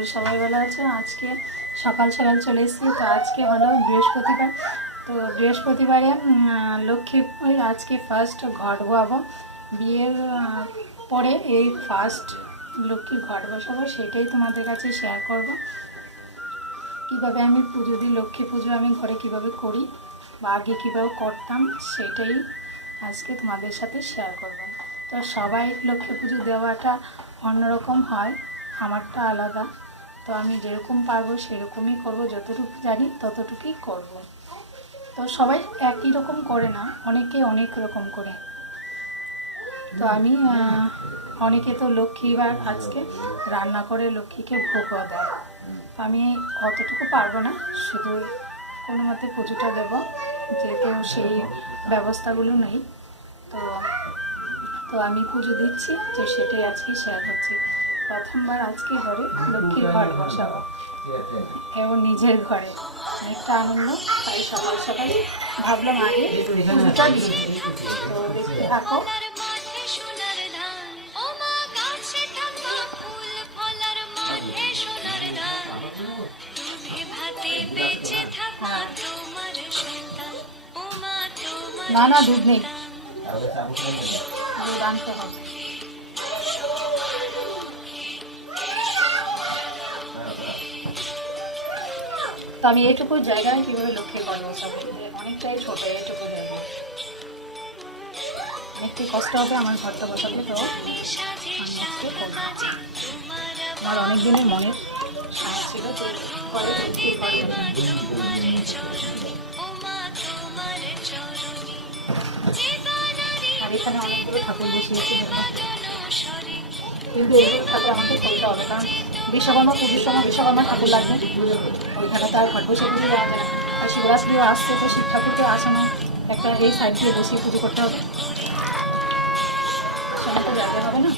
করি সবাই ভালো আছো আজকে সকাল সকাল চলে এসেছি। তো আজকে হলো বৃহস্পতিবার। তো বৃহস্পতিবারে লক্ষ্মী আজকে ফার্স্ট ঘট বসাবো। বিয়ের পরে এই ফার্স্ট লক্ষ্মীর ঘট বসাবো। সেটাই তোমাদের কাছে শেয়ার করব। কীভাবে আমি পুজো দিই, লক্ষ্মী পুজো আমি ঘরে কীভাবে করি, বা আগে কীভাবে করতাম, সেটাই আজকে তোমাদের সাথে শেয়ার করব। তো সবাই লক্ষ্মী পুজো দেওয়াটা অন্যরকম হয়, আমারটা আলাদা। তো আমি যেরকম পারব সেরকমই করব, যতটুকু জানি ততটুকুই করব। তো সবাই একই রকম করে না, অনেকে অনেক রকম করে। তো আমি অনেকে তো লক্ষ্মী লক্ষ্মীবার আজকে রান্না করে লক্ষ্মীকে ভোগও দেয়। আমি অতটুকু পারব না, শুধু কোনো মতে পুজোটা দেবো যেহেতু সেই ব্যবস্থাগুলো নেই। তো তো আমি পুজো দিচ্ছি তো সেটাই আজকে শেয়ার করছি প্রথমবার আজকে ঘরে লক্ষ্মীর ঘর বসাবো। এবং নিজের ঘরে। অনেকটা আনন্দ তাই সকাল সকাল ভাবলাম আগে পুজোটা দিই তো দেখতে থাকো। ফলার মাঠে সোনার ধান ও মা গাছে থাকা ফুল ফলার মাঠে সোনার ধান দুধে ভাতে বেঁচে থাকা তোমার সন্তান ও মা তোমার না না দুধ নেই। দুধ আনতে হবে। তো আমি এইটুকু জায়গায় কীভাবে লক্ষ্যে করে বসাবো অনেকটাই ছোটো এইটুকু জায়গা। অনেকটাই কষ্ট হবে আমার ঘরটা বসাতে তো আমি আমার অনেক দিনের মনের ছিল বসাবো। আর এখানে অনেকগুলো ঠাকুর বসিয়েছি কিন্তু এইগুলো ঠাকুর আমাকে করতে হবে, কারণ বিশ্বকর্মা পুজোর বিশ্বকর্মা ঠাকুর লাগবে। ওইখানে তো আর ঘট বসে পুজো দেওয়া যাবে। আর শিবরাত্রিও আসছে, তো শিব ঠাকুরকে আসানো একটা এই সাইড দিয়ে বসিয়ে পুজো করতে হবে। সেখানে তো জায়গা হবে না?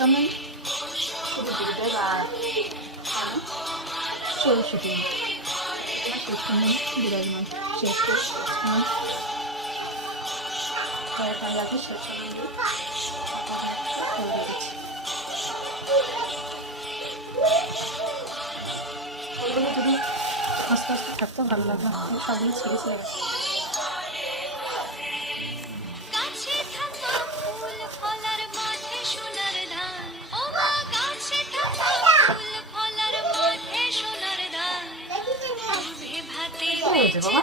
সপ্তমী শুধু গুরুদেব আর সরস্বতী বিরাজমান করে দিয়েছি ওইগুলো যদি আস্তে আস্তে থাকতো ভালো লাগল। সবগুলো ছেড়ে ছেড়ে হয়েছে বাবা?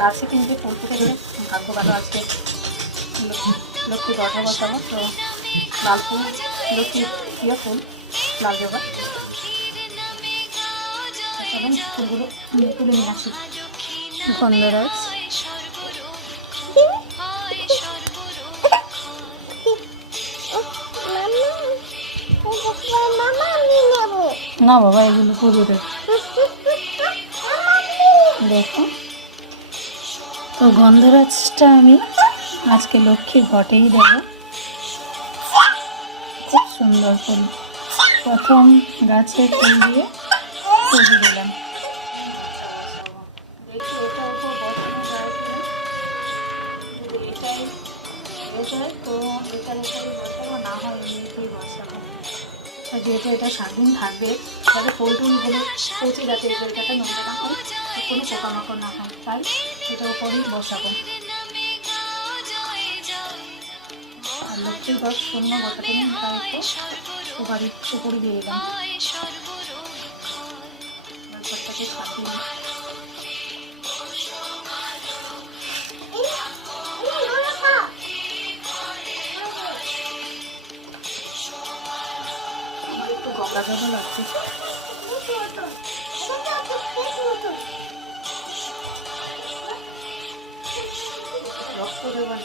গাছে কিন্তু ফুল ফুটে গেলে ভাগ্য ভালো আজকে লক্ষ্মী- লক্ষ্মী দরজা বসাবো তো লাল ফুল লক্ষ্মী প্রিয় ফুল লাল জবা এবং ফুলগুলো নিয়ে তুলে নিয়ে আসি গন্ধরাজ না বাবা এগুলো পুজোতে দেখো তো গন্ধরাজটা আমি আজকে লক্ষ্মী ঘটেই দেব। খুব সুন্দর ফুল। প্রথম গাছে ফুল দিয়ে পুজো দিলাম। যেহেতু এটা সাত দিন থাকবে, তাহলে পোলট্রি হলে পচে যাতে জায়গাটা নোংরা না হয়? কোনো পোকামাকড় না হয়, তাই এটার উপরেই বসাবো। আর লক্ষ্মীর দশ শূন্য বসাতে নিয়ে তাই একটু বাড়ির উপরে দিয়ে দিলাম। হয় সর্বরোগ ব্যাপারটাকে একটু গঙ্গা জলও লাগছে রক্ত দেবার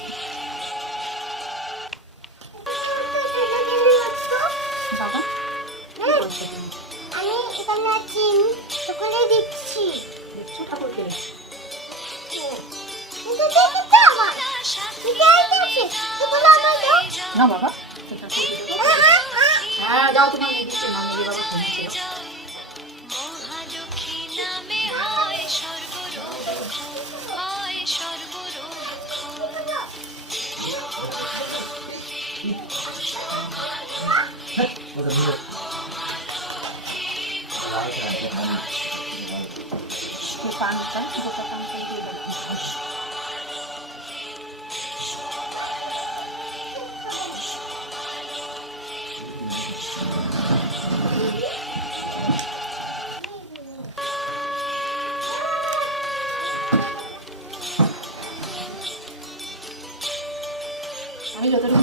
বাবা কি বলছো তুমি? আমি এখানে আছি সকলে দিচ্ছি দেখছো ঠাকুরকে কিন্তু দেখতে আমার এটা আছে এগুলো আমার দাও না বাবা এটা ঠাকুরকে দেবো। হ্যাঁ যাও তোমার মেয়ে দিচ্ছে মা মেয়ে বাবা ঘুমিয়েছিল মহালক্ষ্মী নামে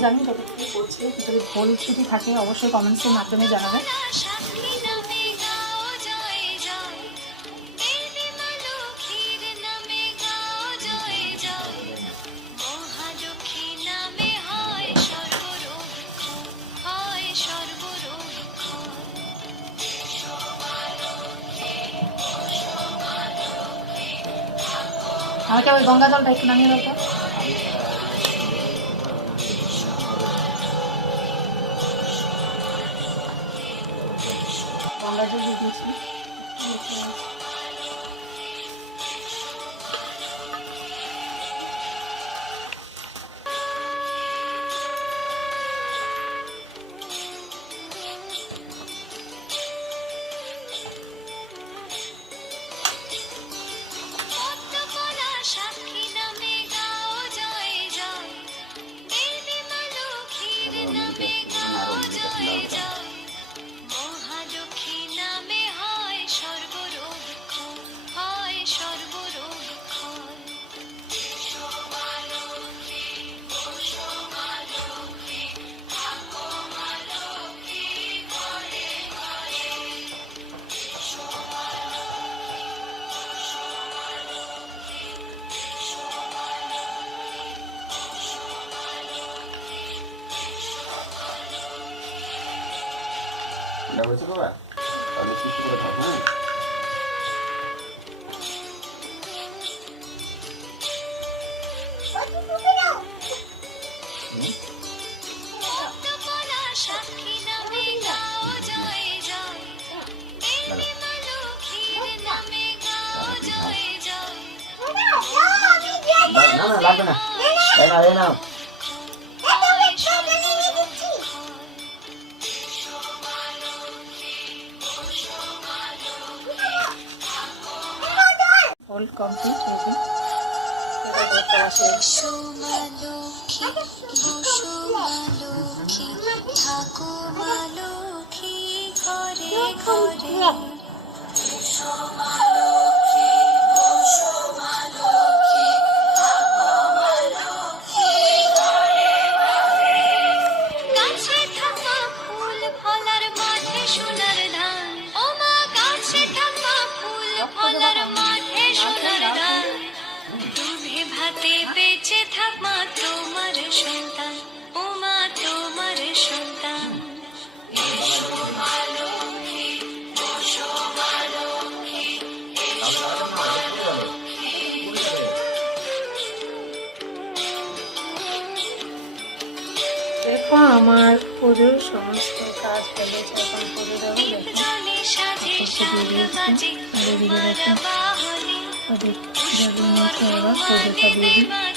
জানি ততটুকু করছি ভুল যদি থাকে, অবশ্যই কমেন্টসের মাধ্যমে সর্বরোগ আমাকে ওই গঙ্গা জলটা একটু নামিয়ে দাও তো গঙ্গা জল ঠান্ডা হয়েছে বাবা তাহলে কিছু করে খাও হ্যাঁ না না লাগবে না এই না এই না থাকো কমপ্লিট লক্ষ্মী ঘরে ঘরে দেখো আমার পুজোর সমস্ত কাজ হয়ে গেছে, এখন পুজো দেবো দেখুন দিয়ে দিচ্ছি পুজোটা দিয়ে দিই।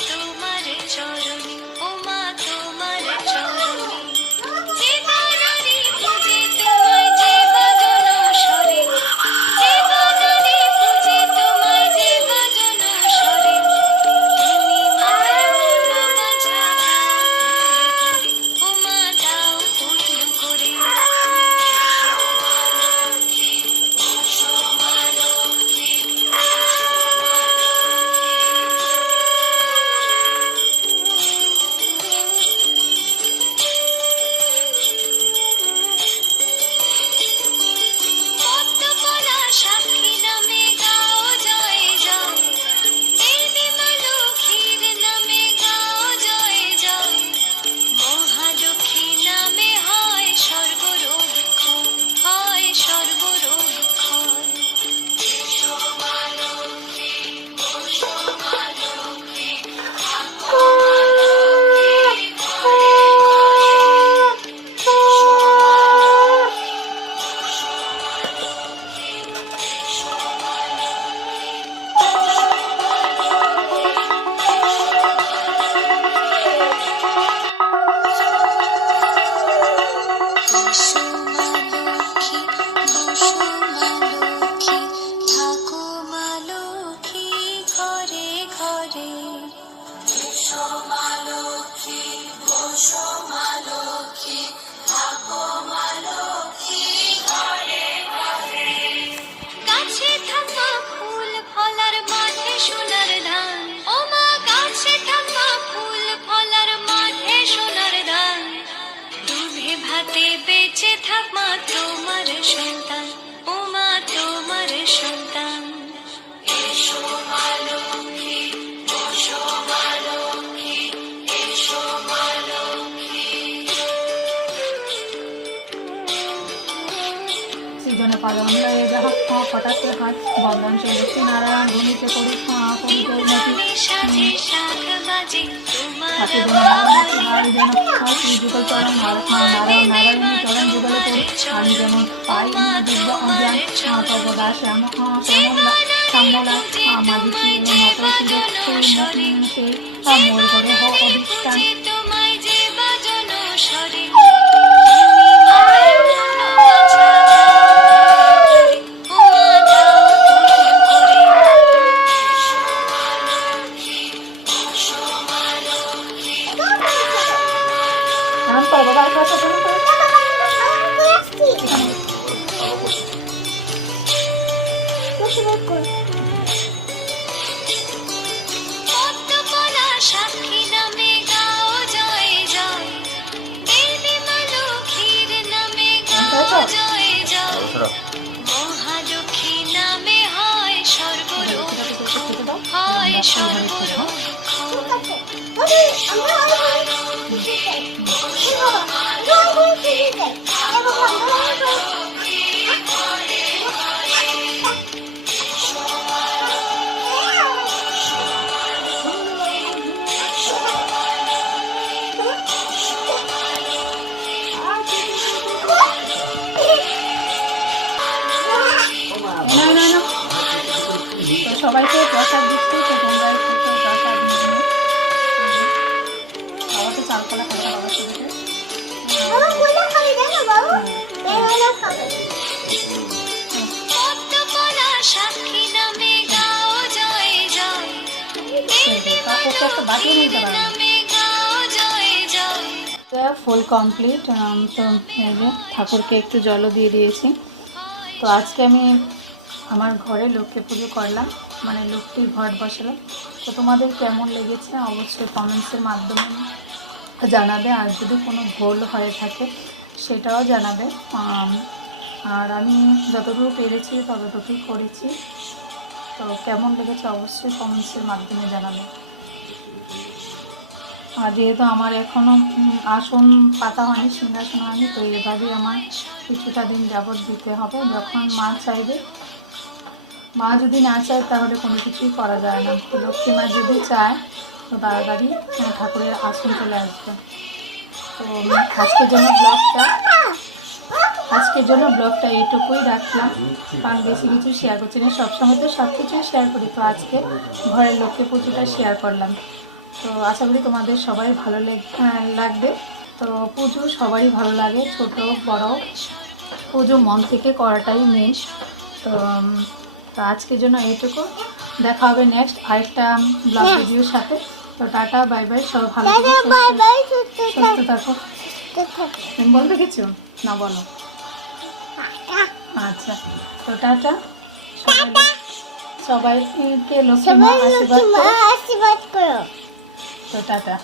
মা তোমার সন্তান ও মা তোমার সন্তান এসো মা লক্ষ্মী বসো মা লক্ষ্মী এসো মা লক্ষ্মী সৃজনে পালন লয়ে যাহা হঠাৎ হাত বদলান সে নারায়ণ নাকি গানে সাজে শাক হাতে যেন নারায়ণ যেন যুগল চরণ নারায়ণ নারায়ণী। আমি যেমন পাই অজ্ঞান তবদা শ্যাম শ্যামলা মাঝি মত সেই মোর ঘরে হ অধিষ্ঠান পূজে তোমায় হয় সর্বরোগ হয় সর্বরোগ ফুল কমপ্লিট তো এই যে ঠাকুরকে একটু জলও দিয়ে দিয়েছি। তো আজকে আমি আমার ঘরে লক্ষ্মী পুজো করলাম মানে লক্ষ্মীর ঘট বসালাম তো তোমাদের কেমন লেগেছে অবশ্যই কমেন্টসের মাধ্যমে জানাবে, আর যদি কোনো ভুল হয়ে থাকে সেটাও জানাবে। আর আমি যতটুকু পেরেছি ততটুকুই করেছি। তো কেমন লেগেছে অবশ্যই কমেন্টসের মাধ্যমে জানাবে। আর যেহেতু আমার এখনও আসন পাতা হয়নি, সিংহাসন হয়নি, তো এভাবেই আমার কিছুটা দিন যাবৎ দিতে হবে। যখন মা চাইবে, মা যদি না চায়, তাহলে কোনো কিছুই করা যায় না। তো লক্ষ্মী মা যদি চায়, তো তাড়াতাড়ি ঠাকুরের আসন চলে আসবে। তো আজকের জন্য ব্লগটা, আজকের জন্য ব্লগটা এটুকুই রাখলাম। কারণ বেশি কিছু শেয়ার করছি না, সবসময় তো সব কিছুই শেয়ার করি। তো আজকে ঘরের লক্ষ্মী পুজোটা শেয়ার করলাম। তো আশা করি তোমাদের সবাই ভালো লাগ- লাগবে। তো পুজো সবারই ভালো লাগে ছোট বড়। পুজো মন থেকে করাটাই মেন তো তো আজকের জন্য এইটুকু। দেখা হবে নেক্সট আরেকটা ব্লগ ভিডিওর সাথে। তো টাটা বাই বাই সব ভালো সুস্থ- থাকো। তুমি বলতে কিছু? না বলো। আচ্ছা তো টাটা। সবাই সবাইকে লক্ষ্মী আশীর্বাদ করো। তো টাটা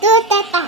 তো টাটা